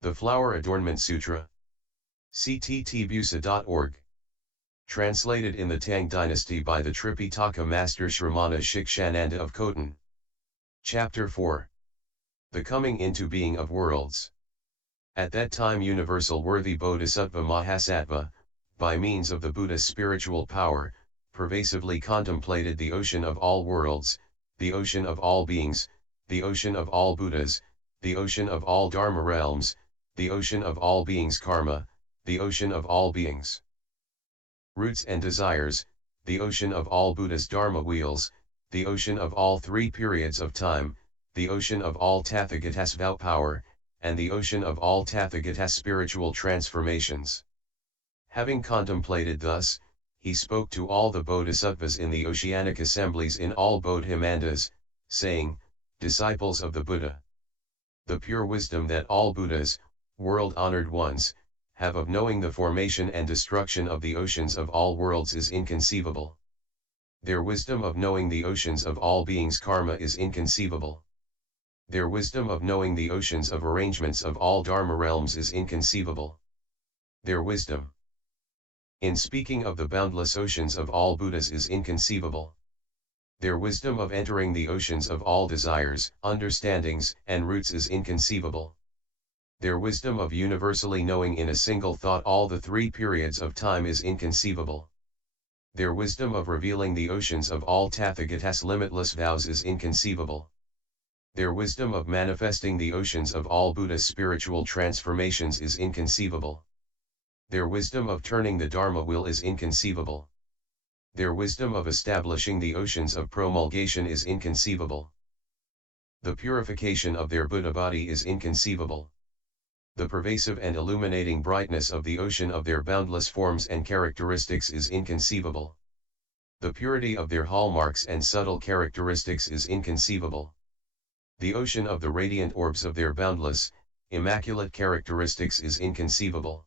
The Flower Adornment Sutra. cttbusa.org. Translated in the Tang Dynasty by the Tripitaka Master Shramana Shikshananda of Khotan. Chapter 4. The Coming into Being of Worlds. At that time universal worthy Bodhisattva Mahasattva, by means of the Buddha's spiritual power, pervasively contemplated the ocean of all worlds, the ocean of all beings, the ocean of all Buddhas, the ocean of all Dharma realms, the ocean of all beings karma, the ocean of all beings roots and desires, the ocean of all Buddha's Dharma wheels, the ocean of all three periods of time, the ocean of all Tathagatas vow power, and the ocean of all Tathagatas spiritual transformations. Having contemplated thus, he spoke to all the Bodhisattvas in the oceanic assemblies in all Bodhimandas, saying, Disciples of the Buddha. The pure wisdom that all Buddhas, world-honored ones, have of knowing the formation and destruction of the oceans of all worlds is inconceivable. Their wisdom of knowing the oceans of all beings karma is inconceivable. Their wisdom of knowing the oceans of arrangements of all Dharma realms is inconceivable. Their wisdom in speaking of the boundless oceans of all Buddhas is inconceivable. Their wisdom of entering the oceans of all desires, understandings, and roots is inconceivable. Their wisdom of universally knowing in a single thought all the three periods of time is inconceivable. Their wisdom of revealing the oceans of all Tathagatas limitless vows is inconceivable. Their wisdom of manifesting the oceans of all Buddha's spiritual transformations is inconceivable. Their wisdom of turning the Dharma wheel is inconceivable. Their wisdom of establishing the oceans of promulgation is inconceivable. The purification of their Buddha body is inconceivable. The pervasive and illuminating brightness of the ocean of their boundless forms and characteristics is inconceivable. The purity of their hallmarks and subtle characteristics is inconceivable. The ocean of the radiant orbs of their boundless, immaculate characteristics is inconceivable.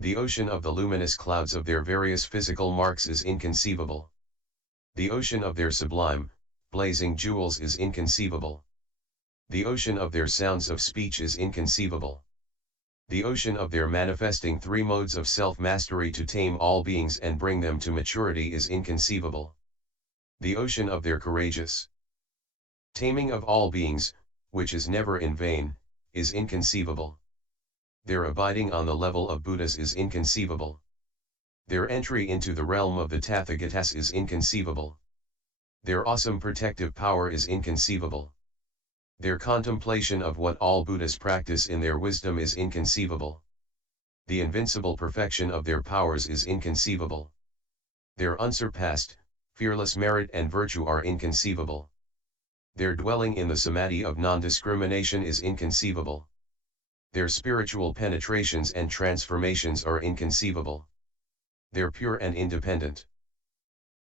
The ocean of the luminous clouds of their various physical marks is inconceivable. The ocean of their sublime, blazing jewels is inconceivable. The ocean of their sounds of speech is inconceivable. The ocean of their manifesting three modes of self-mastery to tame all beings and bring them to maturity is inconceivable. The ocean of their courageous taming of all beings, which is never in vain, is inconceivable. Their abiding on the level of Buddhas is inconceivable. Their entry into the realm of the Tathagatas is inconceivable. Their awesome protective power is inconceivable. Their contemplation of what all Buddhas practice in their wisdom is inconceivable. The invincible perfection of their powers is inconceivable. Their unsurpassed, fearless merit and virtue are inconceivable. Their dwelling in the Samadhi of non-discrimination is inconceivable. Their spiritual penetrations and transformations are inconceivable. Their pure and independent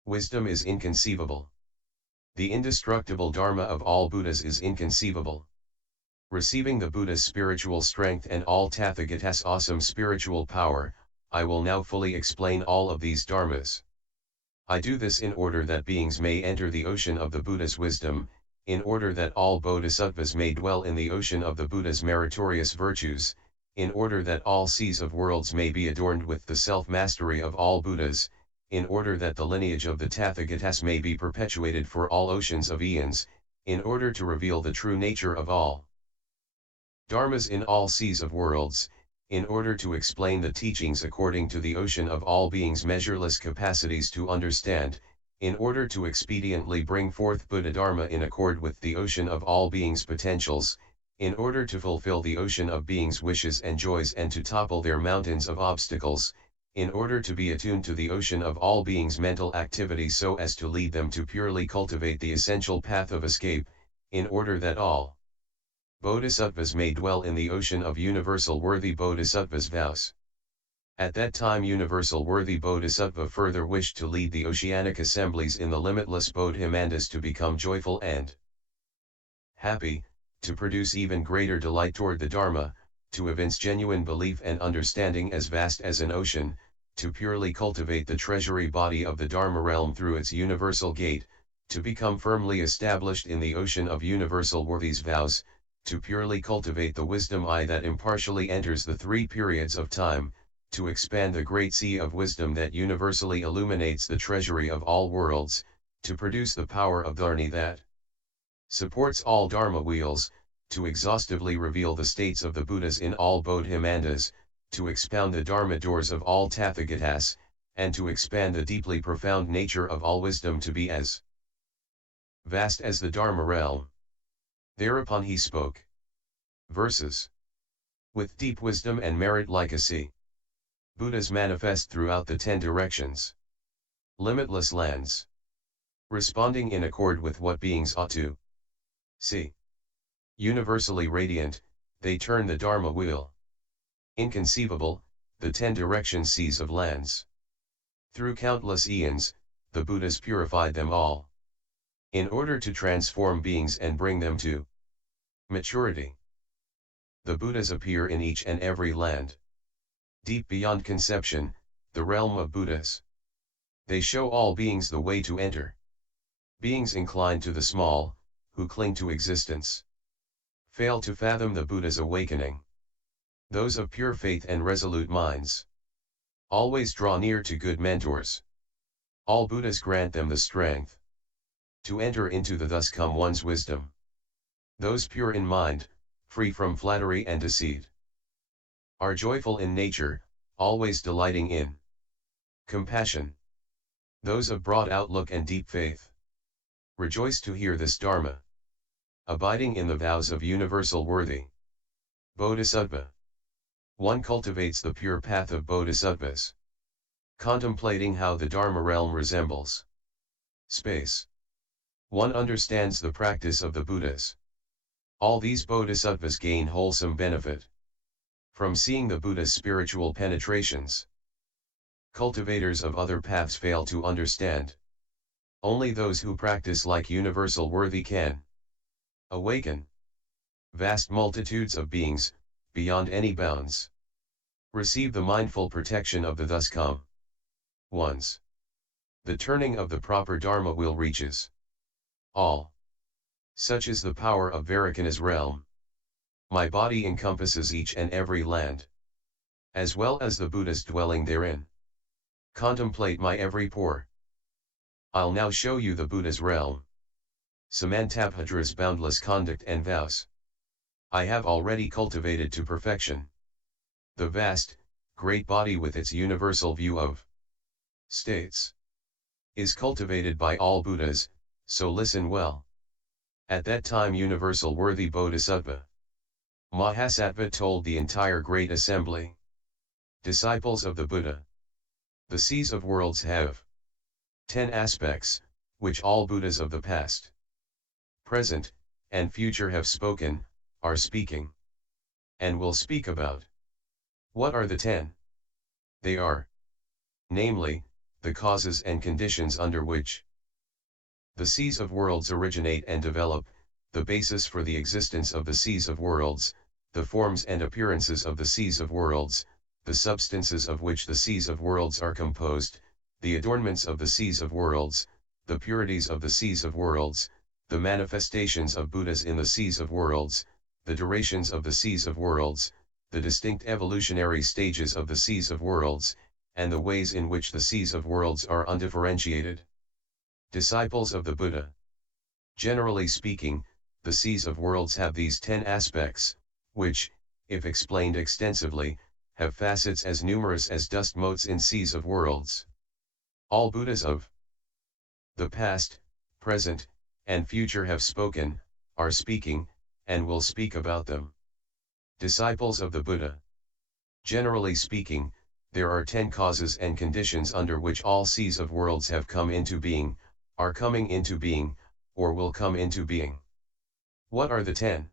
wisdom is inconceivable. The indestructible Dharma of all Buddhas is inconceivable. Receiving the Buddha's spiritual strength and all Tathagatas' awesome spiritual power, I will now fully explain all of these Dharmas. I do this in order that beings may enter the ocean of the Buddha's wisdom, in order that all Bodhisattvas may dwell in the ocean of the Buddha's meritorious virtues, in order that all seas of worlds may be adorned with the self-mastery of all Buddhas, in order that the lineage of the Tathagatas may be perpetuated for all oceans of eons, in order to reveal the true nature of all Dharmas in all seas of worlds, in order to explain the teachings according to the ocean of all beings' measureless capacities to understand, in order to expediently bring forth Buddha Dharma in accord with the ocean of all beings' potentials, in order to fulfill the ocean of beings' wishes and joys and to topple their mountains of obstacles, in order to be attuned to the ocean of all beings' mental activity so as to lead them to purely cultivate the essential path of escape, in order that all Bodhisattvas may dwell in the ocean of universal worthy Bodhisattvas vows. At that time universal worthy Bodhisattva further wished to lead the oceanic assemblies in the limitless Bodhimandas to become joyful and happy, to produce even greater delight toward the Dharma, to evince genuine belief and understanding as vast as an ocean, to purely cultivate the treasury body of the Dharma realm through its universal gate, to become firmly established in the ocean of universal worthies vows, to purely cultivate the wisdom I that impartially enters the three periods of time, to expand the great sea of wisdom that universally illuminates the treasury of all worlds, to produce the power of Dharni that supports all Dharma wheels, to exhaustively reveal the states of the Buddhas in all Bodhimandas, to expound the Dharma doors of all Tathagatas, and to expand the deeply profound nature of all wisdom to be as vast as the Dharma realm. Thereupon he spoke verses. With deep wisdom and merit like a sea, Buddhas manifest throughout the 10 directions. Limitless lands. Responding in accord with what beings ought to see. Universally radiant, they turn the Dharma wheel. Inconceivable, the 10 direction seas of lands. Through countless eons, the Buddhas purified them all, in order to transform beings and bring them to maturity. The Buddhas appear in each and every land. Deep beyond conception, the realm of Buddhas. They show all beings the way to enter. Beings inclined to the small, who cling to existence, fail to fathom the Buddha's awakening. Those of pure faith and resolute minds always draw near to good mentors. All Buddhas grant them the strength to enter into the thus come one's wisdom. Those pure in mind, free from flattery and deceit, are joyful in nature, always delighting in compassion. Those of broad outlook and deep faith rejoice to hear this Dharma. Abiding in the vows of universal worthy Bodhisattva. One cultivates the pure path of Bodhisattvas, contemplating how the Dharma realm resembles space. One understands the practice of the Buddhas. All these Bodhisattvas gain wholesome benefit from seeing the Buddha's spiritual penetrations. Cultivators of other paths fail to understand. Only those who practice like universal worthy can awaken. Vast multitudes of beings, beyond any bounds, receive the mindful protection of the thus come ones. The turning of the proper Dharma wheel reaches all. Such is the power of Vairochana's realm. My body encompasses each and every land, as well as the Buddhas dwelling therein. Contemplate my every pore. I'll now show you the Buddha's realm. Samantabhadra's boundless conduct and vows I have already cultivated to perfection. The vast, great body with its universal view of states is cultivated by all Buddhas, so listen well. At that time universal worthy Bodhisattva Mahasattva told the entire great assembly, disciples of the Buddha, the seas of worlds have 10 aspects, which all Buddhas of the past, present, and future have spoken, are speaking, and will speak about. What are the 10? They are, namely, the causes and conditions under which the seas of worlds originate and develop, the basis for the existence of the seas of worlds, the forms and appearances of the seas of worlds, the substances of which the seas of worlds are composed, the adornments of the seas of worlds, the purities of the seas of worlds, the manifestations of Buddhas in the seas of worlds, the durations of the seas of worlds, the distinct evolutionary stages of the seas of worlds, and the ways in which the seas of worlds are undifferentiated. Disciples of the Buddha. Generally speaking, the seas of worlds have these 10 aspects, which, if explained extensively, have facets as numerous as dust motes in seas of worlds. All Buddhas of the past, present, and future have spoken, are speaking, and will speak about them. Disciples of the Buddha. Generally speaking, there are 10 causes and conditions under which all seas of worlds have come into being, are coming into being, or will come into being. What are the 10?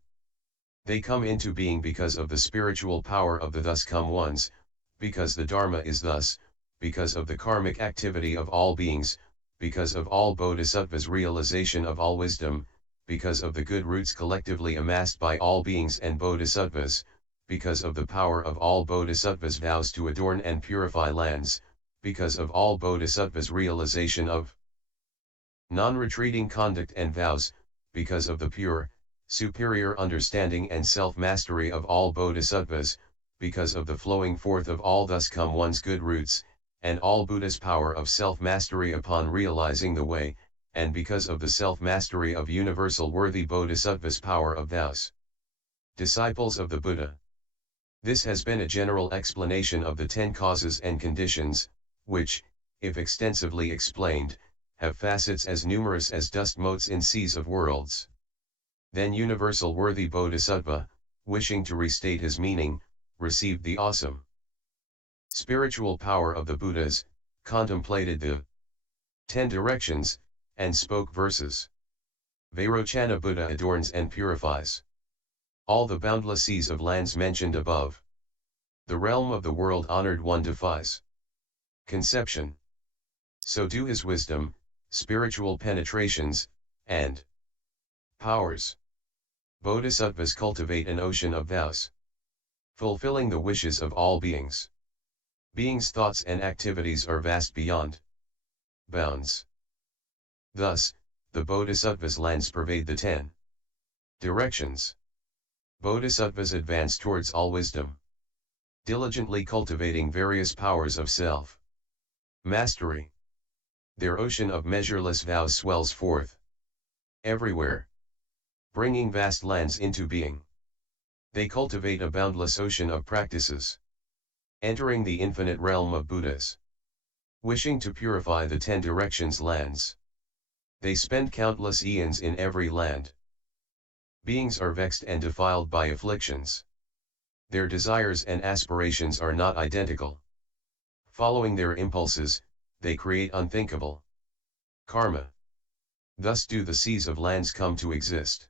They come into being because of the spiritual power of the thus come ones, because the Dharma is thus, because of the karmic activity of all beings, because of all Bodhisattvas' realization of all wisdom, because of the good roots collectively amassed by all beings and Bodhisattvas, because of the power of all Bodhisattvas' vows to adorn and purify lands, because of all Bodhisattvas' realization of non-retreating conduct and vows, because of the pure, superior understanding and self-mastery of all bodhisattvas, because of the flowing forth of all thus come one's good roots, and all Buddha's power of self-mastery upon realizing the way, and because of the self-mastery of universal worthy bodhisattvas power of thous disciples of the Buddha. This has been a general explanation of the 10 causes and conditions, which, if extensively explained, have facets as numerous as dust motes in seas of worlds. Then universal worthy bodhisattva, wishing to restate his meaning, received the awesome spiritual power of the Buddhas, contemplated the 10 directions, and spoke verses. Vairochana Buddha adorns and purifies all the boundless seas of lands mentioned above. The realm of the world honored one defies conception. So do his wisdom, spiritual penetrations, and powers. Bodhisattvas cultivate an ocean of vows, fulfilling the wishes of all beings. Beings' thoughts and activities are vast beyond bounds. Thus, the Bodhisattva's lands pervade the 10 directions. Bodhisattvas advance towards all wisdom, diligently cultivating various powers of self-mastery. Their ocean of measureless vows swells forth everywhere, bringing vast lands into being. They cultivate a boundless ocean of practices, entering the infinite realm of Buddhas. Wishing to purify the 10 directions lands, they spend countless eons in every land. Beings are vexed and defiled by afflictions. Their desires and aspirations are not identical. Following their impulses, they create unthinkable karma. Thus do the seas of lands come to exist.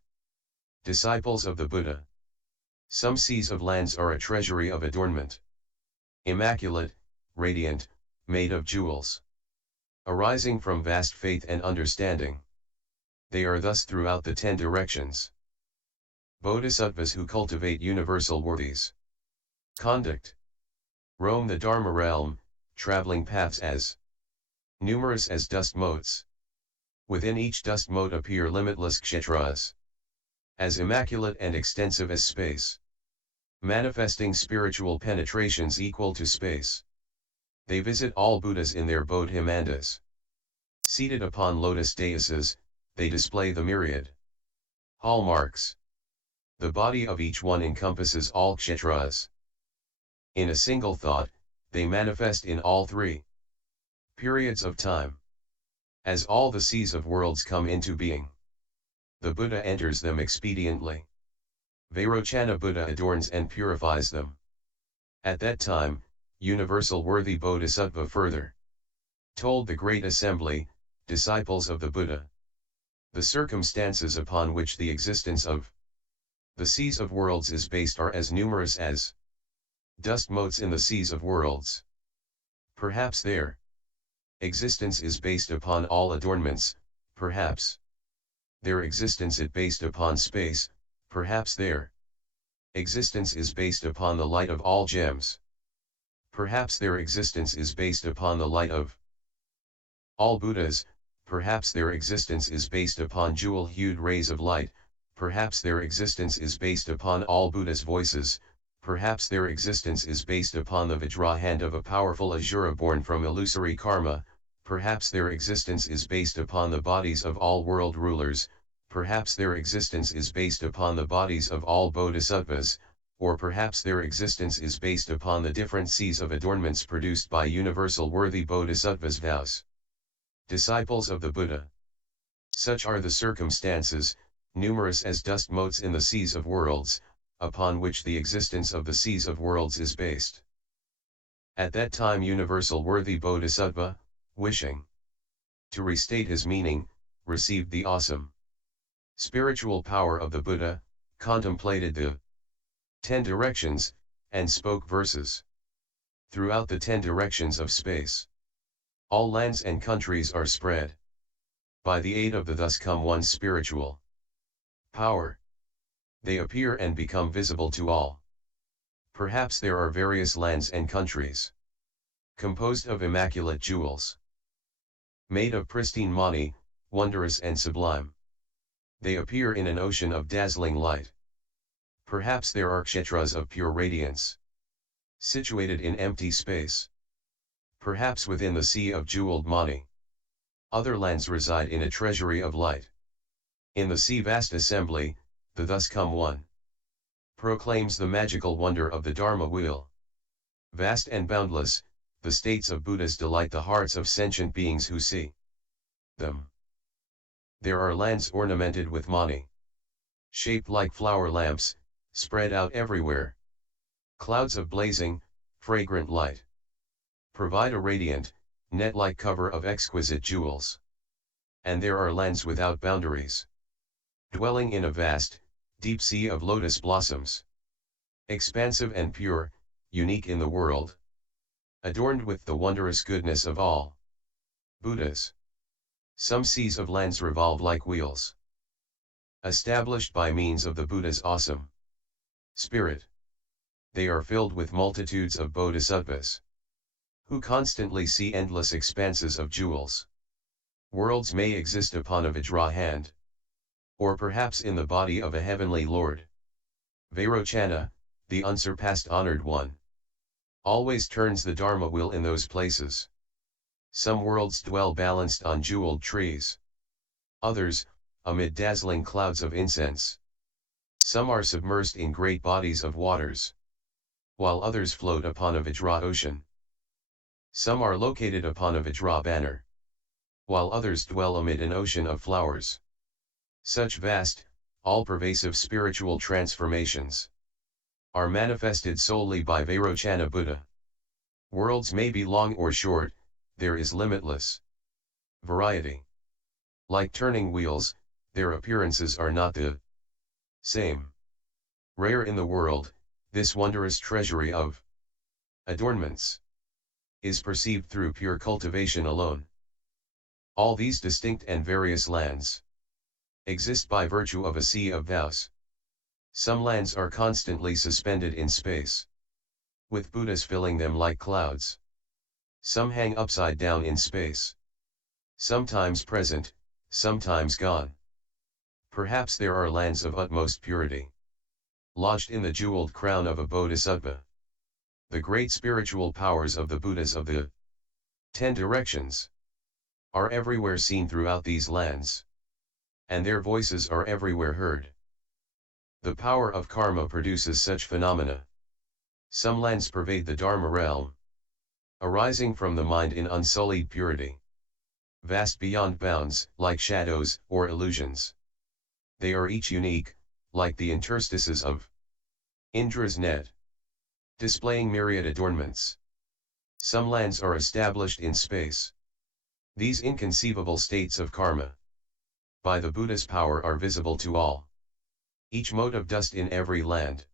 Disciples of the Buddha. Some seas of lands are a treasury of adornment. Immaculate, radiant, made of jewels. Arising from vast faith and understanding. They are thus throughout the 10 directions. Bodhisattvas who cultivate universal worthies conduct roam the Dharma realm, traveling paths as numerous as dust motes. Within each dust mote appear limitless kshetras, as immaculate and extensive as space, manifesting spiritual penetrations equal to space. They visit all Buddhas in their bodhimandas. Seated upon lotus daises, they display the myriad hallmarks. The body of each one encompasses all kshetras. In a single thought, they manifest in all 3 periods of time. As all the seas of worlds come into being, the Buddha enters them expediently. Vairochana Buddha adorns and purifies them. At that time, universal worthy Bodhisattva further told the great assembly, disciples of the Buddha, the circumstances upon which the existence of the seas of worlds is based are as numerous as dust motes in the seas of worlds. Perhaps their existence is based upon all adornments, perhaps their existence is based upon space, perhaps their existence is based upon the light of all gems. Perhaps their existence is based upon the light of all Buddhas, perhaps their existence is based upon jewel-hued rays of light, perhaps their existence is based upon all Buddha's voices, perhaps their existence is based upon the Vajra hand of a powerful Asura born from illusory karma, perhaps their existence is based upon the bodies of all world rulers, perhaps their existence is based upon the bodies of all bodhisattvas, or perhaps their existence is based upon the different seas of adornments produced by universal worthy bodhisattvas vows. Disciples of the Buddha. Such are the circumstances, numerous as dust motes in the seas of worlds, upon which the existence of the seas of worlds is based. At that time universal worthy Bodhisattva, wishing to restate his meaning, received the awesome spiritual power of the Buddha, contemplated the 10 directions, and spoke verses. Throughout the 10 directions of space, all lands and countries are spread. By the aid of the thus come one's spiritual power, they appear and become visible to all. Perhaps there are various lands and countries composed of immaculate jewels, made of pristine mani, wondrous and sublime. They appear in an ocean of dazzling light. Perhaps there are kshetras of pure radiance, situated in empty space. Perhaps within the sea of jeweled mani. Other lands reside in a treasury of light. In the sea vast assembly, the thus come one proclaims the magical wonder of the Dharma wheel. Vast and boundless, the states of Buddhas delight the hearts of sentient beings who see them. There are lands ornamented with mani, shaped like flower lamps, spread out everywhere. Clouds of blazing, fragrant light provide a radiant, net-like cover of exquisite jewels. And there are lands without boundaries, dwelling in a vast, deep sea of lotus blossoms. Expansive and pure, unique in the world. Adorned with the wondrous goodness of all Buddhas. Some seas of lands revolve like wheels, established by means of the Buddha's awesome spirit. They are filled with multitudes of bodhisattvas, who constantly see endless expanses of jewels. Worlds may exist upon a Vajra hand, or perhaps in the body of a heavenly lord. Vairochana, the unsurpassed honored one, always turns the Dharma wheel in those places. Some worlds dwell balanced on jeweled trees. Others, amid dazzling clouds of incense. Some are submersed in great bodies of waters, while others float upon a Vajra ocean. Some are located upon a Vajra banner, while others dwell amid an ocean of flowers. Such vast, all-pervasive spiritual transformations are manifested solely by Vairochana Buddha. Worlds may be long or short, there is limitless variety. Like turning wheels, their appearances are not the same. Rare in the world, this wondrous treasury of adornments is perceived through pure cultivation alone. All these distinct and various lands exist by virtue of a sea of vows. Some lands are constantly suspended in space, with Buddhas filling them like clouds. Some hang upside down in space, sometimes present, sometimes gone. Perhaps there are lands of utmost purity, lodged in the jeweled crown of a bodhisattva. The great spiritual powers of the Buddhas of the 10 directions are everywhere seen throughout these lands, and their voices are everywhere heard. The power of karma produces such phenomena. Some lands pervade the Dharma realm, arising from the mind in unsullied purity, vast beyond bounds, like shadows or illusions. They are each unique, like the interstices of Indra's net, displaying myriad adornments. Some lands are established in space. These inconceivable states of karma, by the Buddha's power, are visible to all. Each mote of dust in every land,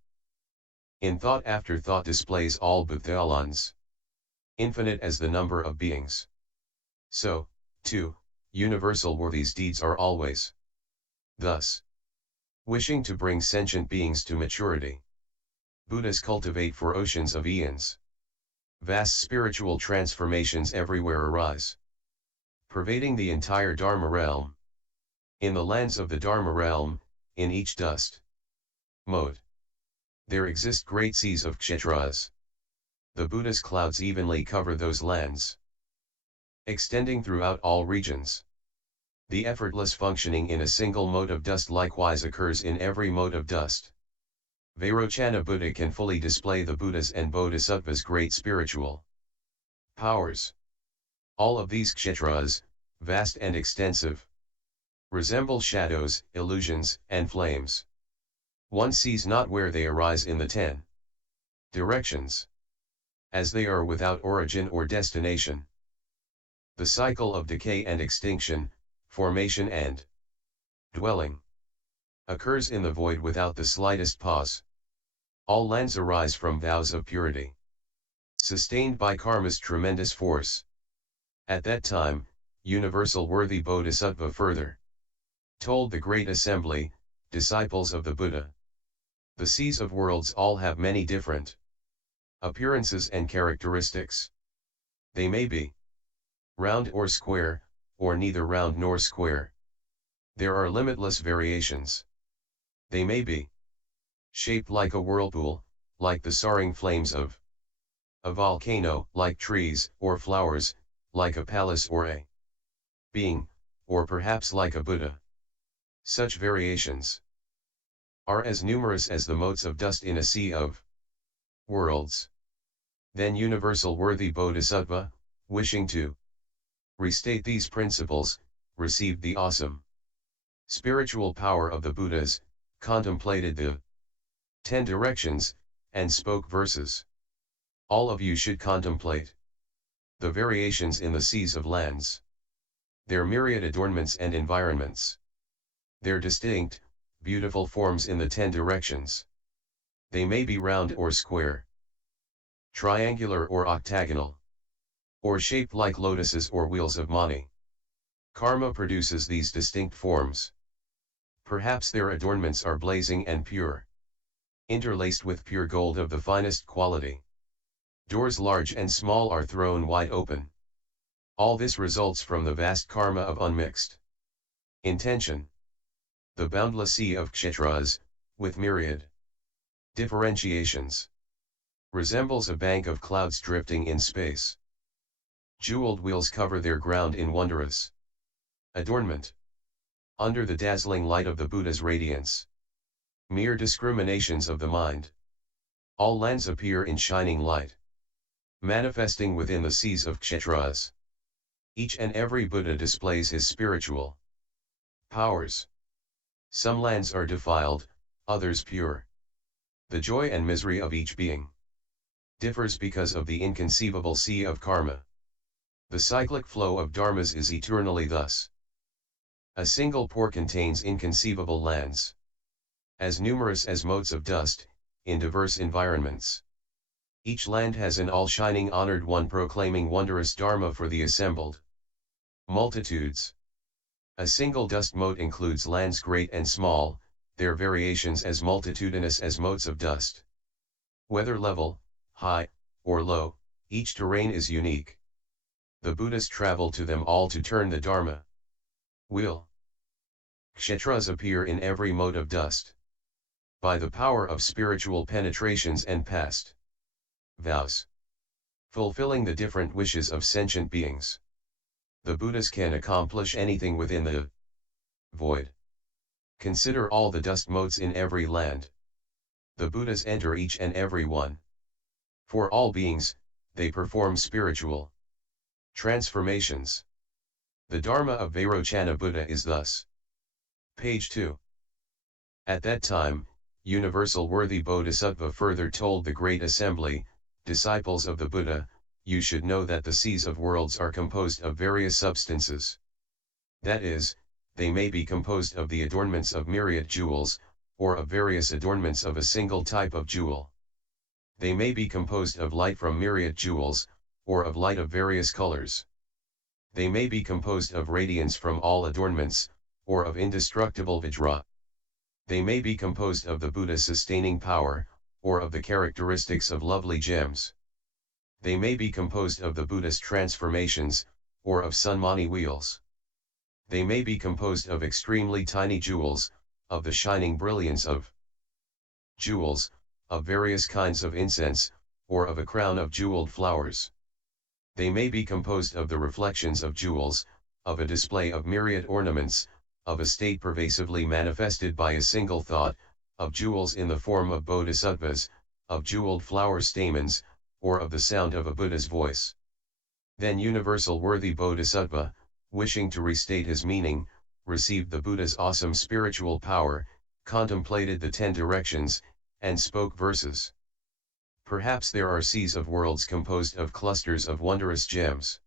in thought after thought, displays all Bhuthalans, infinite as the number of beings. So, too, universal were these deeds are always. Thus, wishing to bring sentient beings to maturity, Buddhas cultivate for oceans of eons. Vast spiritual transformations everywhere arise, pervading the entire Dharma realm. In the lands of the Dharma realm, in each dust mote, there exist great seas of kshetras. The Buddha's clouds evenly cover those lands, extending throughout all regions. The effortless functioning in a single mote of dust likewise occurs in every mote of dust. Vairochana Buddha can fully display the Buddhas and Bodhisattvas' great spiritual powers. All of these kshetras, vast and extensive, resemble shadows, illusions, and flames. One sees not where they arise in the 10 directions, as they are without origin or destination. The cycle of decay and extinction, formation and dwelling, occurs in the void without the slightest pause. All lands arise from vows of purity, sustained by karma's tremendous force. At that time, universal worthy Bodhisattva further told the great assembly, disciples of the Buddha, the seas of worlds all have many different appearances and characteristics. They may be round or square, or neither round nor square. There are limitless variations. They may be shaped like a whirlpool, like the soaring flames of a volcano, like trees, or flowers, like a palace or a being, or perhaps like a Buddha. Such variations are as numerous as the motes of dust in a sea of worlds. Then Universal Worthy Bodhisattva, wishing to restate these principles, received the awesome spiritual power of the Buddhas, contemplated the 10 directions, and spoke verses. All of you should contemplate the variations in the seas of lands, their myriad adornments and environments, their distinct, beautiful forms in the 10 directions. They may be round or square, triangular or octagonal, or shaped like lotuses or wheels of Mani. Karma produces these distinct forms. Perhaps their adornments are blazing and pure, interlaced with pure gold of the finest quality. Doors large and small are thrown wide open. All this results from the vast karma of unmixed intention. The boundless sea of kshetras, with myriad differentiations, resembles a bank of clouds drifting in space. Jeweled wheels cover their ground in wondrous adornment, under the dazzling light of the Buddha's radiance. Mere discriminations of the mind. All lands appear in shining light, manifesting within the seas of kshetras. Each and every Buddha displays his spiritual powers. Some lands are defiled, others pure. The joy and misery of each being differs because of the inconceivable sea of karma. The cyclic flow of dharmas is eternally thus. A single pore contains inconceivable lands, as numerous as motes of dust, in diverse environments. Each land has an all-shining honored one proclaiming wondrous dharma for the assembled multitudes. A single dust mote includes lands great and small, their variations as multitudinous as motes of dust. Whether level, high, or low, each terrain is unique. The Buddhas travel to them all to turn the Dharma wheel. Kshetras appear in every mote of dust. By the power of spiritual penetrations and past vows, fulfilling the different wishes of sentient beings, the Buddhas can accomplish anything within the void. Consider all the dust motes in every land. The Buddhas enter each and every one. For all beings, they perform spiritual transformations. The Dharma of Vairochana Buddha is thus. Page 2. At that time, Universal Worthy Bodhisattva further told the great assembly, disciples of the Buddha, you should know that the seas of worlds are composed of various substances. That is, they may be composed of the adornments of myriad jewels, or of various adornments of a single type of jewel. They may be composed of light from myriad jewels, or of light of various colors. They may be composed of radiance from all adornments, or of indestructible vajra. They may be composed of the Buddha's sustaining power, or of the characteristics of lovely gems. They may be composed of the Buddha's transformations, or of sun-mani wheels. They may be composed of extremely tiny jewels, of the shining brilliance of jewels, of various kinds of incense, or of a crown of jeweled flowers. They may be composed of the reflections of jewels, of a display of myriad ornaments, of a state pervasively manifested by a single thought, of jewels in the form of bodhisattvas, of jeweled flower stamens, or of the sound of a Buddha's voice. Then Universal Worthy Bodhisattva, wishing to restate his meaning, received the Buddha's awesome spiritual power, contemplated the 10 directions, and spoke verses. Perhaps there are seas of worlds composed of clusters of wondrous gems,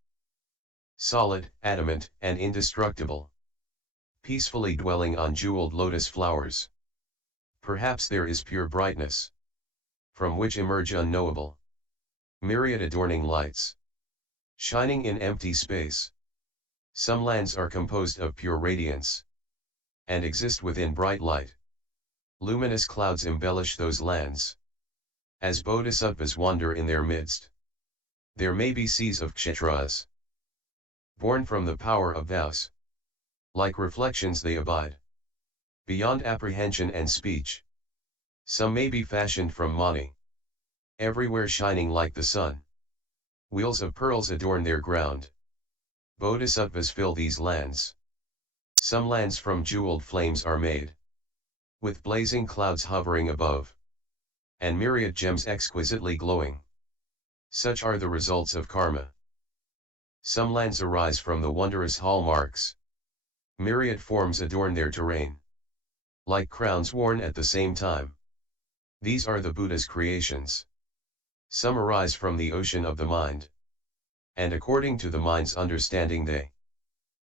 solid, adamant, and indestructible, peacefully dwelling on jeweled lotus flowers. Perhaps there is pure brightness, from which emerge unknowable myriad adorning lights, shining in empty space. Some lands are composed of pure radiance, and exist within bright light. Luminous clouds embellish those lands, as bodhisattvas wander in their midst. There may be seas of kshetras, born from the power of vows. Like reflections they abide. Beyond apprehension and speech. Some may be fashioned from mani. Everywhere shining like the sun. Wheels of pearls adorn their ground. Bodhisattvas fill these lands. Some lands from jeweled flames are made. With blazing clouds hovering above. And myriad gems exquisitely glowing. Such are the results of karma. Some lands arise from the wondrous hallmarks. Myriad forms adorn their terrain. Like crowns worn at the same time. These are the Buddha's creations. Some arise from the ocean of the mind. And according to the mind's understanding they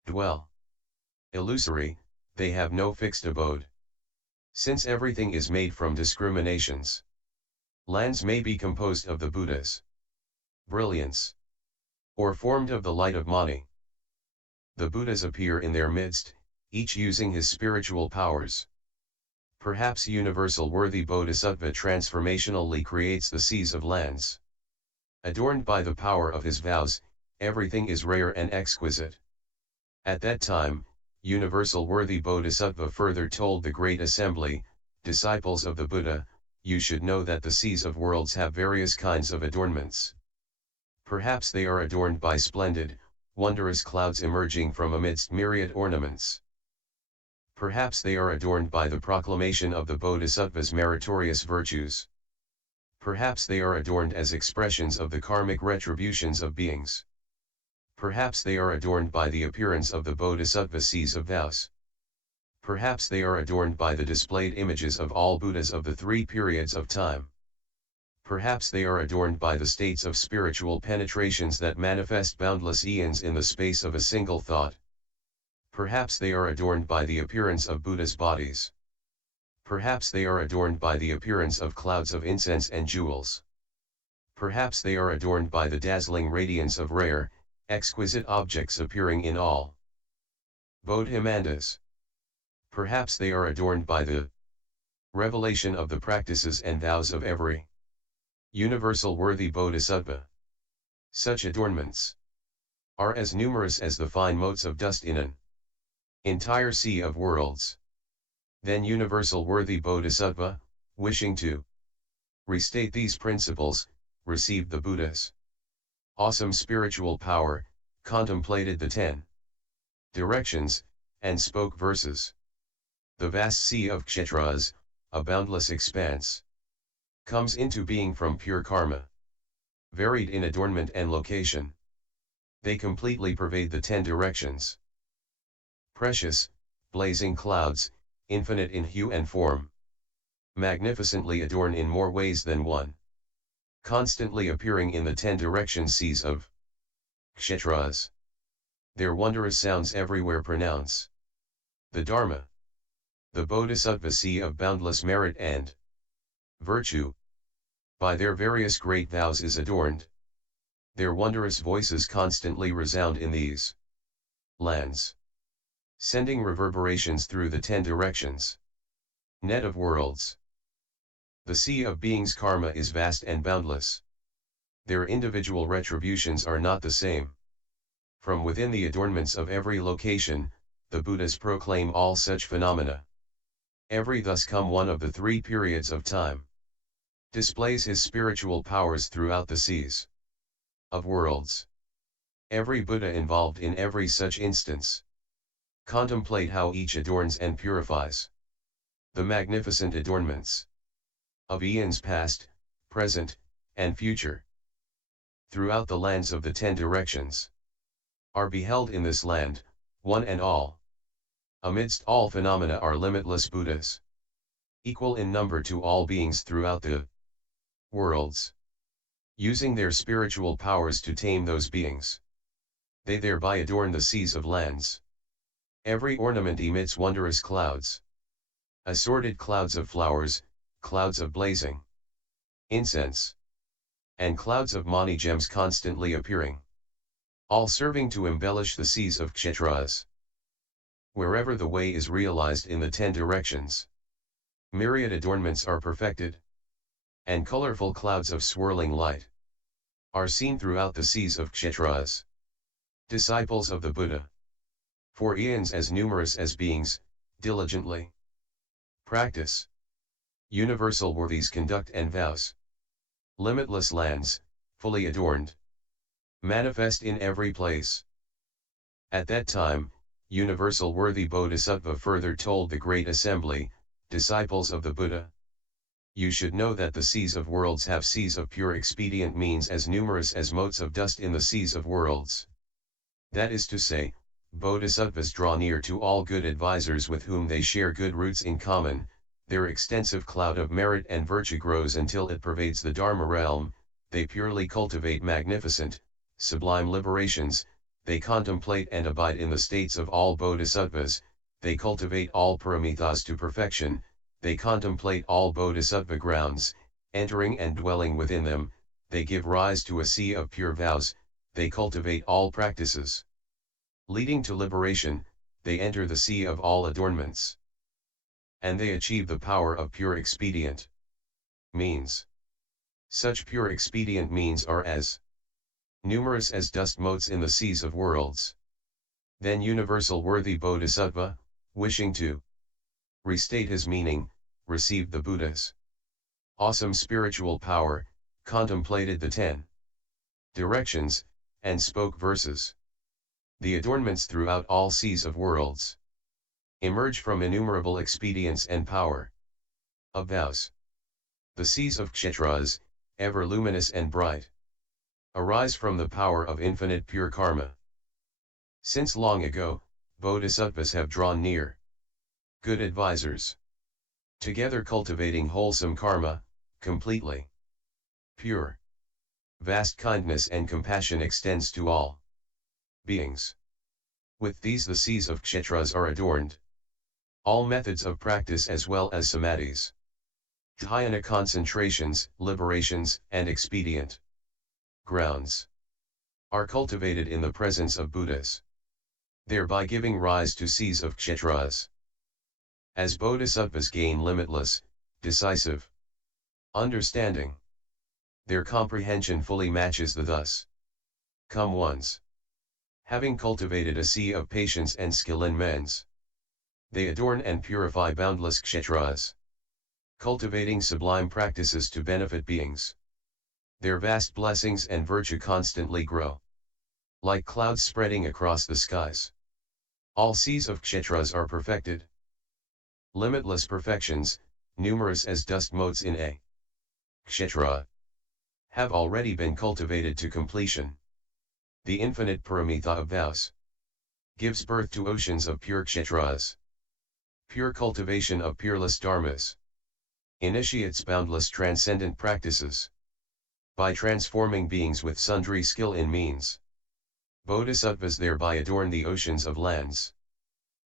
dwell. Illusory, they have no fixed abode. Since everything is made from discriminations. Lands may be composed of the Buddha's brilliance. Or formed of the light of mani. The Buddhas appear in their midst, each using his spiritual powers. Perhaps universal worthy Bodhisattva transformationally creates the seas of lands. Adorned by the power of his vows, everything is rare and exquisite. At that time, universal worthy Bodhisattva further told the great assembly, disciples of the Buddha, you should know that the seas of worlds have various kinds of adornments. Perhaps they are adorned by splendid, wondrous clouds emerging from amidst myriad ornaments. Perhaps they are adorned by the proclamation of the Bodhisattva's meritorious virtues. Perhaps they are adorned as expressions of the karmic retributions of beings. Perhaps they are adorned by the appearance of the Bodhisattva seas of vows. Perhaps they are adorned by the displayed images of all Buddhas of the three periods of time. Perhaps they are adorned by the states of spiritual penetrations that manifest boundless eons in the space of a single thought. Perhaps they are adorned by the appearance of Buddha's bodies. Perhaps they are adorned by the appearance of clouds of incense and jewels. Perhaps they are adorned by the dazzling radiance of rare, exquisite objects appearing in all Bodhimandas. Perhaps they are adorned by the revelation of the practices and vows of every universal worthy Bodhisattva. Such adornments are as numerous as the fine motes of dust in an entire sea of worlds. Then universal worthy Bodhisattva, wishing to restate these principles, received the Buddha's awesome spiritual power, contemplated the 10 directions, and spoke verses. The vast sea of kshetras, a boundless expanse, comes into being from pure karma. Varied in adornment and location, they completely pervade the 10 directions. Precious, blazing clouds, infinite in hue and form, magnificently adorn in more ways than one, constantly appearing in the 10 direction seas of kshetras. Their wondrous sounds everywhere pronounce the Dharma. The Bodhisattva sea of boundless merit and virtue, by their various great vows is adorned. Their wondrous voices constantly resound in these lands, sending reverberations through the 10 directions. Net of worlds. The sea of beings' karma is vast and boundless. Their individual retributions are not the same. From within the adornments of every location, the Buddhas proclaim all such phenomena. Every thus come one of the three periods of time displays his spiritual powers throughout the seas of worlds. Every Buddha involved in every such instance. Contemplate how each adorns and purifies the magnificent adornments of eons past, present, and future. Throughout the lands of the 10 directions are beheld in this land, one and all. Amidst all phenomena are limitless Buddhas, equal in number to all beings throughout the worlds, using their spiritual powers to tame those beings. They thereby adorn the seas of lands. Every ornament emits wondrous clouds. Assorted clouds of flowers, clouds of blazing incense, and clouds of mani gems constantly appearing, all serving to embellish the seas of kshetras. Wherever the way is realized in the 10 directions, myriad adornments are perfected, and colorful clouds of swirling light are seen throughout the seas of kshetras. Disciples of the Buddha, For eons as numerous as beings, diligently practice universal worthies conduct and vows. Limitless lands, fully adorned, manifest in every place. At that time, universal worthy Bodhisattva further told the great assembly, disciples of the Buddha. You should know that the seas of worlds have seas of pure expedient means as numerous as motes of dust in the seas of worlds. That is to say, Bodhisattvas draw near to all good advisors with whom they share good roots in common, their extensive cloud of merit and virtue grows until it pervades the Dharma realm, they purely cultivate magnificent, sublime liberations, they contemplate and abide in the states of all Bodhisattvas, they cultivate all paramithas to perfection, they contemplate all Bodhisattva grounds, entering and dwelling within them, they give rise to a sea of pure vows, they cultivate all practices leading to liberation, they enter the sea of all adornments. And they achieve the power of pure expedient means. Such pure expedient means are as numerous as dust motes in the seas of worlds. Then universal worthy Bodhisattva, wishing to restate his meaning, received the Buddha's awesome spiritual power, contemplated the 10 directions, and spoke verses. The adornments throughout all seas of worlds emerge from innumerable expedients and power of vows. The seas of kshetras, ever luminous and bright, arise from the power of infinite pure karma. Since long ago, Bodhisattvas have drawn near good advisors, together cultivating wholesome karma, completely pure. Vast kindness and compassion extends to all beings. With these the seas of kshetras are adorned. All methods of practice as well as samadhis, dhyana concentrations, liberations, and expedient grounds are cultivated in the presence of Buddhas, thereby giving rise to seas of kshetras. As Bodhisattvas gain limitless, decisive understanding, their comprehension fully matches the thus come ones. Having cultivated a sea of patience and skill in men's, they adorn and purify boundless kshetras, cultivating sublime practices to benefit beings. Their vast blessings and virtue constantly grow, like clouds spreading across the skies. All seas of kshetras are perfected. Limitless perfections, numerous as dust motes in a kshetra, have already been cultivated to completion. The infinite paramitha of vows gives birth to oceans of pure kshetras. Pure cultivation of peerless dharmas initiates boundless transcendent practices. By transforming beings with sundry skill in means, Bodhisattvas thereby adorn the oceans of lands.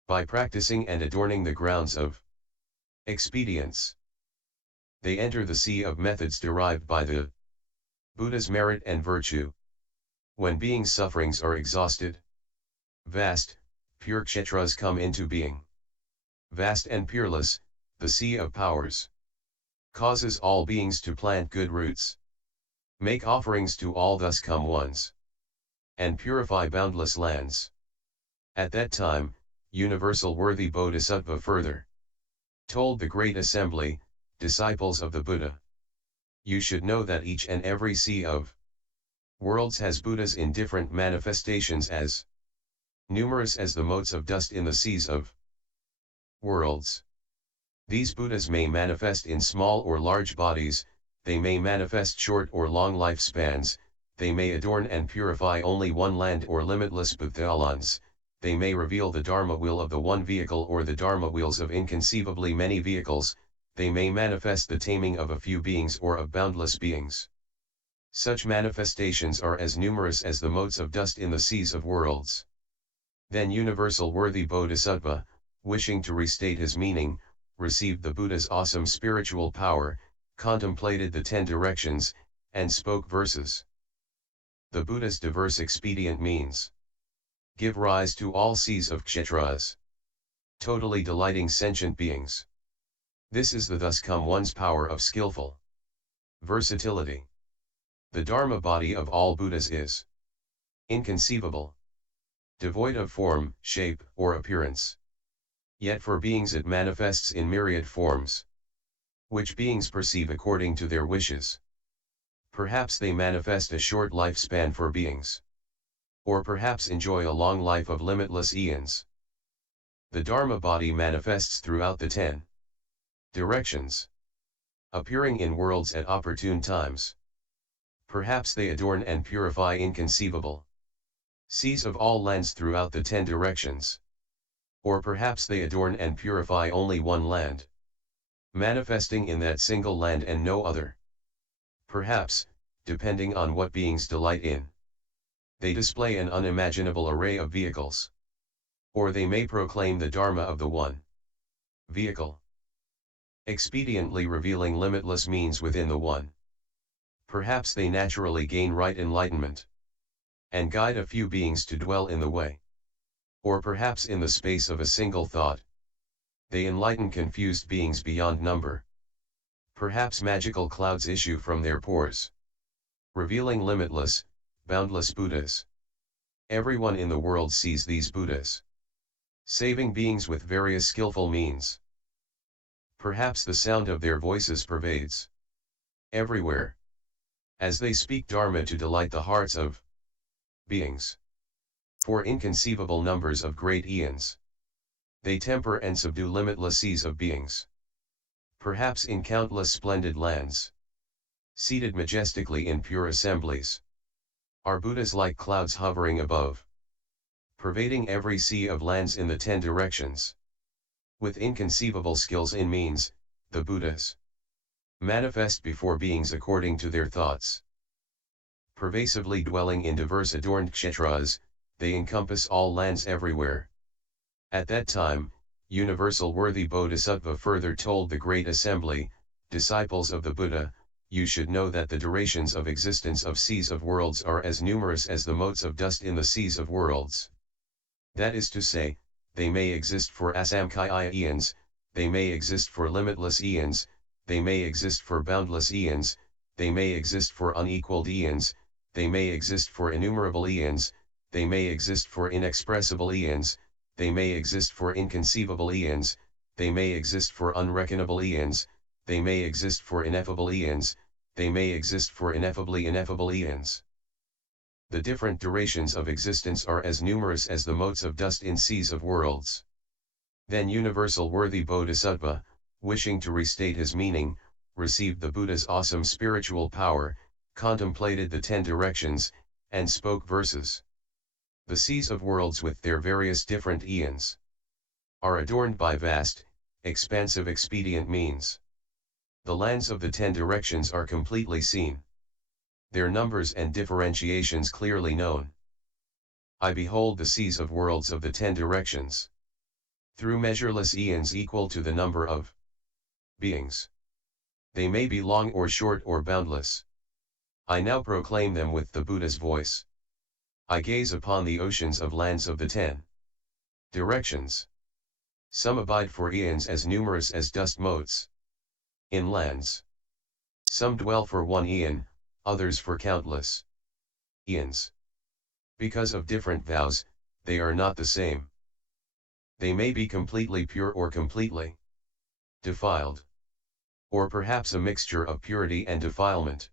By practicing and adorning the grounds of expedients, they enter the sea of methods derived by the Buddha's merit and virtue. When beings' sufferings are exhausted, vast, pure kshetras come into being. Vast and peerless, the sea of powers causes all beings to plant good roots, make offerings to all thus come ones, and purify boundless lands. At that time, universal worthy Bodhisattva further told the great assembly, disciples of the Buddha. You should know that each and every sea of worlds has Buddhas in different manifestations as numerous as the motes of dust in the seas of worlds. These Buddhas may manifest in small or large bodies, they may manifest short or long lifespans, they may adorn and purify only one land or limitless bhuthalans, they may reveal the Dharma wheel of the one vehicle or the Dharma wheels of inconceivably many vehicles, they may manifest the taming of a few beings or of boundless beings. Such manifestations are as numerous as the motes of dust in the seas of worlds. Then universal worthy Bodhisattva, wishing to restate his meaning, received the Buddha's awesome spiritual power, contemplated the 10 directions, and spoke verses. The Buddha's diverse expedient means give rise to all seas of kshetras, totally delighting sentient beings. This is the thus come one's power of skillful versatility. The Dharma body of all Buddhas is inconceivable. devoid of form, shape, or appearance. Yet for beings it manifests in myriad forms, which beings perceive according to their wishes. Perhaps they manifest a short lifespan for beings, or perhaps enjoy a long life of limitless eons. The Dharma body manifests throughout the 10 directions, appearing in worlds at opportune times. Perhaps they adorn and purify inconceivable seas of all lands throughout the 10 directions. Or perhaps they adorn and purify only one land, manifesting in that single land and no other. Perhaps, depending on what beings delight in, they display an unimaginable array of vehicles. Or they may proclaim the Dharma of the one vehicle, expediently revealing limitless means within the one. Perhaps they naturally gain right enlightenment, and guide a few beings to dwell in the way. Or perhaps in the space of a single thought, they enlighten confused beings beyond number. Perhaps magical clouds issue from their pores, revealing limitless, boundless Buddhas. Everyone in the world sees these Buddhas, saving beings with various skillful means. Perhaps the sound of their voices pervades everywhere, as they speak Dharma to delight the hearts of beings. For inconceivable numbers of great eons, they temper and subdue limitless seas of beings. Perhaps in countless splendid lands, seated majestically in pure assemblies, are Buddhas like clouds hovering above, pervading every sea of lands in the 10 directions. With inconceivable skills in means, the Buddhas manifest before beings according to their thoughts. Pervasively dwelling in diverse adorned kshetras, they encompass all lands everywhere. At that time, Universal Worthy Bodhisattva further told the Great Assembly, disciples of the Buddha, you should know that the durations of existence of seas of worlds are as numerous as the motes of dust in the seas of worlds. That is to say, they may exist for asamkhya eons, they may exist for limitless eons, they may exist for boundless eons, they may exist for unequaled eons, they may exist for innumerable eons, they may exist for inexpressible eons, they may exist for inconceivable eons, they may exist for unreckonable eons, they may exist for ineffable eons, they may exist for ineffably ineffable eons. The different durations of existence are as numerous as the motes of dust in seas of worlds. Then Universal Worthy Bodhisattva, wishing to restate his meaning, received the Buddha's awesome spiritual power, contemplated the 10 directions, and spoke verses. The seas of worlds with their various different eons are adorned by vast, expansive expedient means. The lands of the 10 directions are completely seen, their numbers and differentiations clearly known. I behold the seas of worlds of the 10 directions, through measureless eons equal to the number of beings. They may be long or short or boundless. I now proclaim them with the Buddha's voice. I gaze upon the oceans of lands of the 10 directions. Some abide for eons as numerous as dust motes in lands. Some dwell for one eon, others for countless eons. Because of different vows, they are not the same. They may be completely pure or completely defiled, or perhaps a mixture of purity and defilement.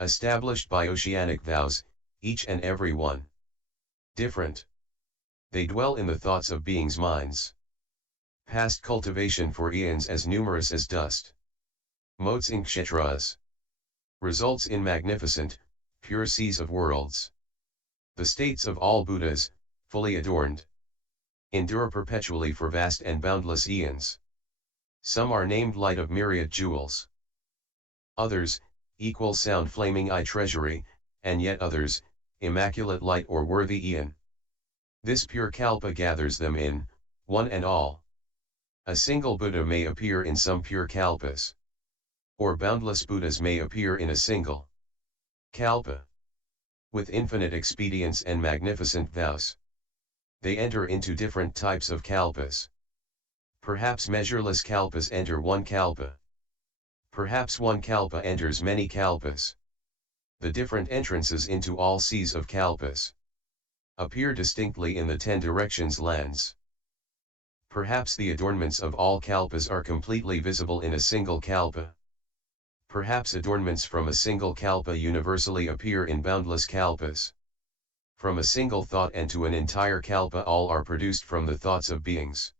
Established by oceanic vows, each and every one different. They dwell in the thoughts of beings' minds. Past cultivation for eons as numerous as dust motes in kshetras results in magnificent, pure seas of worlds. The states of all Buddhas, fully adorned, endure perpetually for vast and boundless eons. Some are named light of myriad jewels. Others, equal sound flaming eye treasury, and yet others, immaculate light or worthy eon. This pure kalpa gathers them in, one and all. A single Buddha may appear in some pure kalpas, or boundless Buddhas may appear in a single kalpa. With infinite expedience and magnificent vows, they enter into different types of kalpas. Perhaps measureless kalpas enter one kalpa. Perhaps one kalpa enters many kalpas. The different entrances into all seas of kalpas appear distinctly in the 10 directions lands. Perhaps the adornments of all kalpas are completely visible in a single kalpa. Perhaps adornments from a single kalpa universally appear in boundless kalpas. From a single thought and to an entire kalpa all are produced from the thoughts of beings.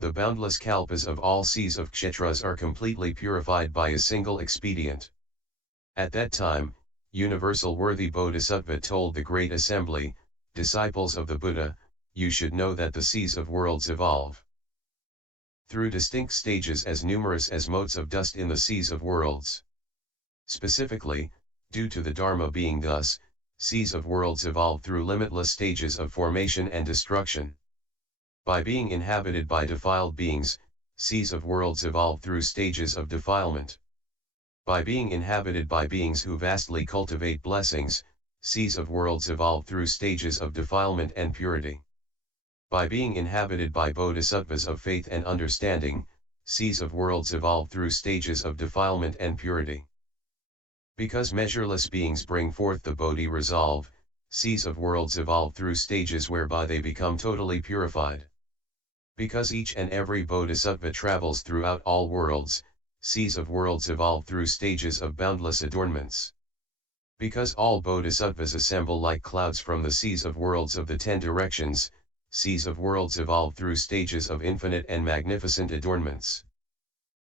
The boundless kalpas of all seas of kshetras are completely purified by a single expedient. At that time, universal worthy Bodhisattva told the great assembly, disciples of the Buddha, you should know that the seas of worlds evolve through distinct stages as numerous as motes of dust in the seas of worlds. Specifically, due to the Dharma being thus, seas of worlds evolve through limitless stages of formation and destruction. By being inhabited by defiled beings, seas of worlds evolve through stages of defilement. By being inhabited by beings who vastly cultivate blessings, seas of worlds evolve through stages of defilement and purity. By being inhabited by bodhisattvas of faith and understanding, seas of worlds evolve through stages of defilement and purity. Because measureless beings bring forth the Bodhi resolve, seas of worlds evolve through stages whereby they become totally purified. Because each and every bodhisattva travels throughout all worlds, seas of worlds evolve through stages of boundless adornments. Because all bodhisattvas assemble like clouds from the seas of worlds of the 10 directions, seas of worlds evolve through stages of infinite and magnificent adornments.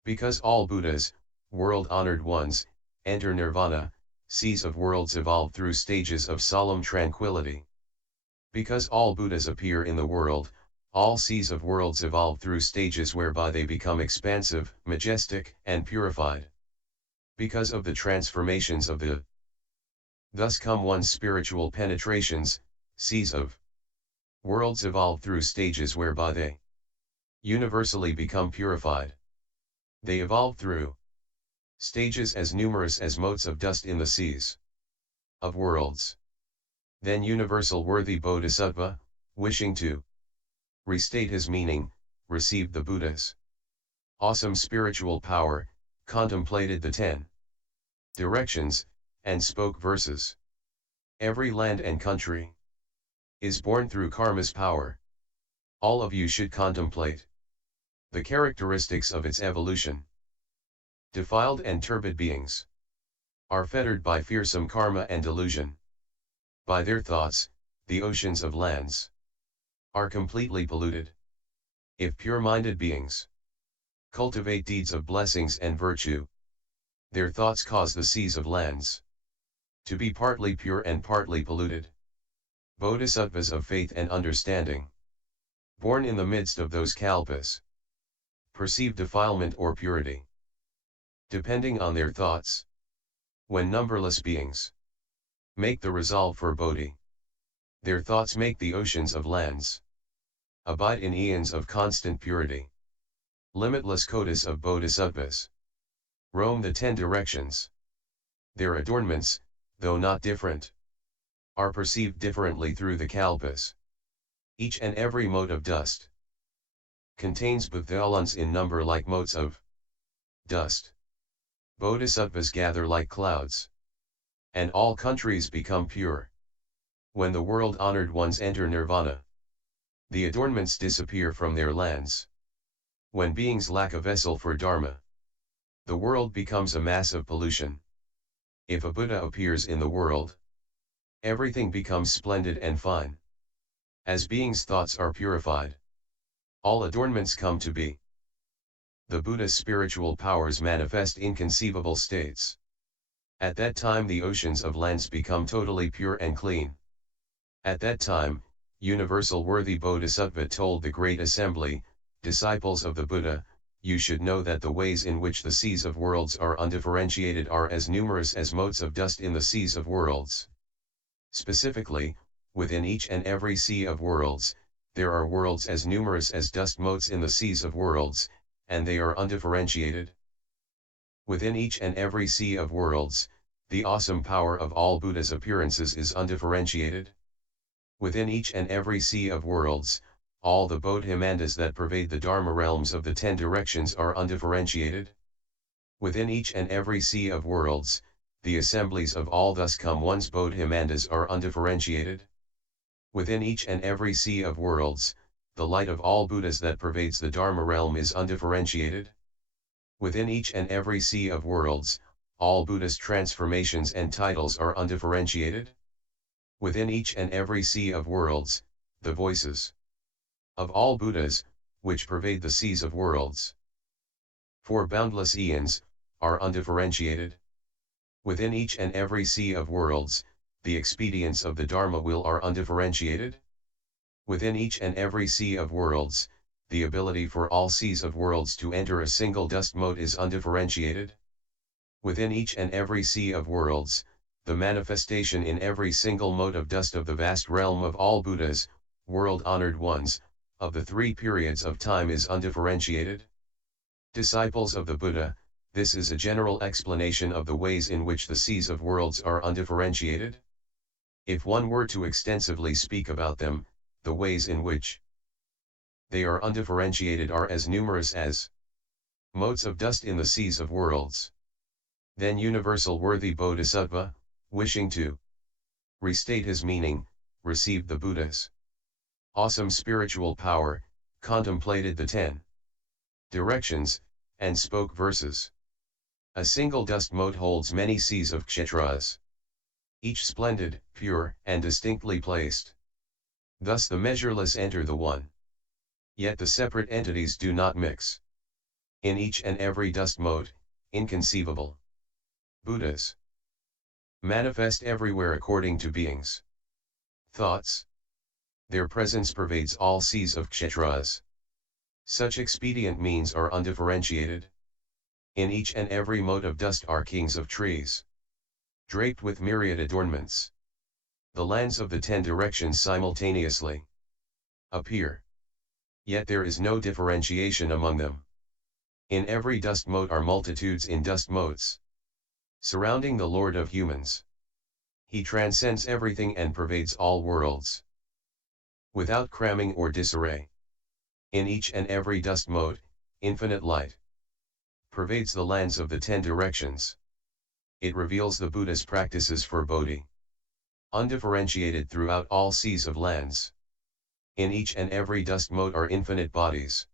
Because all Buddhas, world-honored ones, enter nirvana, seas of worlds evolve through stages of solemn tranquility. Because all Buddhas appear in the world, all seas of worlds evolve through stages whereby they become expansive, majestic, and purified. Because of the transformations of the thus come one's spiritual penetrations, seas of worlds evolve through stages whereby they universally become purified. They evolve through stages as numerous as motes of dust in the seas of worlds. Then universal worthy Bodhisattva, wishing to restate his meaning, received the Buddha's awesome spiritual power, contemplated the 10 directions, and spoke verses. Every land and country is born through karma's power. All of you should contemplate the characteristics of its evolution. Defiled and turbid beings are fettered by fearsome karma and delusion. By their thoughts, the oceans of lands are completely polluted. If pure-minded beings cultivate deeds of blessings and virtue, their thoughts cause the seas of lands to be partly pure and partly polluted. Bodhisattvas of faith and understanding, born in the midst of those kalpas, perceive defilement or purity, depending on their thoughts. When numberless beings make the resolve for Bodhi, their thoughts make the oceans of lands abide in eons of constant purity. Limitless kotas of bodhisattvas roam the 10 directions. Their adornments, though not different, are perceived differently through the kalpas. Each and every mote of dust contains bathalons in number like motes of dust. Bodhisattvas gather like clouds, and all countries become pure. When the world-honored ones enter nirvana, the adornments disappear from their lands. When beings lack a vessel for dharma, the world becomes a mass of pollution. If a Buddha appears in the world, everything becomes splendid and fine. As beings' thoughts are purified, all adornments come to be. The Buddha's spiritual powers manifest inconceivable states. At that time the oceans of lands become totally pure and clean. At that time, universal worthy Bodhisattva told the great assembly, disciples of the Buddha, you should know that the ways in which the seas of worlds are undifferentiated are as numerous as motes of dust in the seas of worlds. Specifically, within each and every sea of worlds, there are worlds as numerous as dust motes in the seas of worlds, and they are undifferentiated. Within each and every sea of worlds, the awesome power of all Buddha's appearances is undifferentiated. Within each and every sea of worlds, all the Bodhimandas that pervade the Dharma realms of the 10 directions are undifferentiated. Within each and every sea of worlds, the assemblies of all thus come one's Bodhimandas are undifferentiated. Within each and every sea of worlds, the light of all Buddhas that pervades the Dharma realm is undifferentiated. Within each and every sea of worlds, all Buddhas' transformations and titles are undifferentiated. Within each and every sea of worlds, the voices of all Buddhas, which pervade the seas of worlds for boundless eons, are undifferentiated. Within each and every sea of worlds, the expedients of the Dharma will are undifferentiated. Within each and every sea of worlds, the ability for all seas of worlds to enter a single dust mote is undifferentiated. Within each and every sea of worlds, the manifestation in every single mote of dust of the vast realm of all Buddhas, world-honored ones, of the three periods of time is undifferentiated. Disciples of the Buddha, this is a general explanation of the ways in which the seas of worlds are undifferentiated. If one were to extensively speak about them, the ways in which they are undifferentiated are as numerous as motes of dust in the seas of worlds. Then universal worthy Bodhisattva, wishing to restate his meaning, received the Buddha's awesome spiritual power, contemplated the 10 directions, and spoke verses. A single dust mote holds many seas of kshetras, each splendid, pure, and distinctly placed. Thus the measureless enter the one. Yet the separate entities do not mix. In each and every dust mote, inconceivable Buddhas manifest everywhere according to beings' thoughts. Their presence pervades all seas of kshetras. Such expedient means are undifferentiated. In each and every mote of dust are kings of trees, draped with myriad adornments. The lands of the 10 directions simultaneously appear. Yet there is no differentiation among them. In every dust mote are multitudes in dust motes, surrounding the Lord of humans. He transcends everything and pervades all worlds, without cramming or disarray. In each and every dust mote, infinite light pervades the lands of the 10 directions. It reveals the Buddha's practices for Bodhi, undifferentiated throughout all seas of lands. In each and every dust mote are infinite bodies,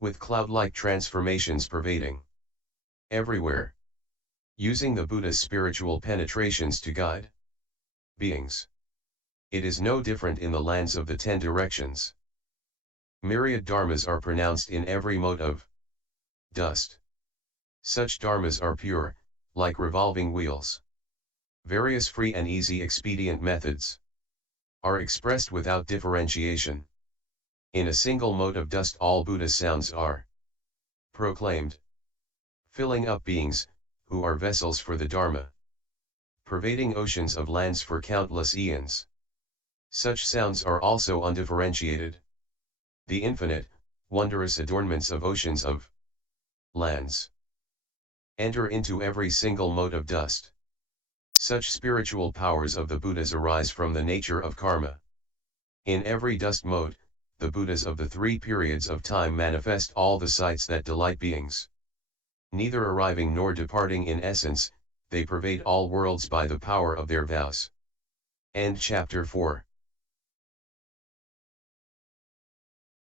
with cloud-like transformations pervading everywhere, using the Buddha's spiritual penetrations to guide beings. It is no different in the lands of the 10 directions. Myriad dharmas are pronounced in every mote of dust. Such dharmas are pure, like revolving wheels. Various free and easy expedient methods are expressed without differentiation. In a single mote of dust all Buddha sounds are proclaimed, filling up beings, who are vessels for the Dharma, pervading oceans of lands for countless eons. Such sounds are also undifferentiated. The infinite, wondrous adornments of oceans of lands enter into every single mote of dust. Such spiritual powers of the Buddhas arise from the nature of karma. In every dust mote, the Buddhas of the 3 periods of time manifest all the sights that delight beings. Neither arriving nor departing in essence, they pervade all worlds by the power of their vows. End chapter 4.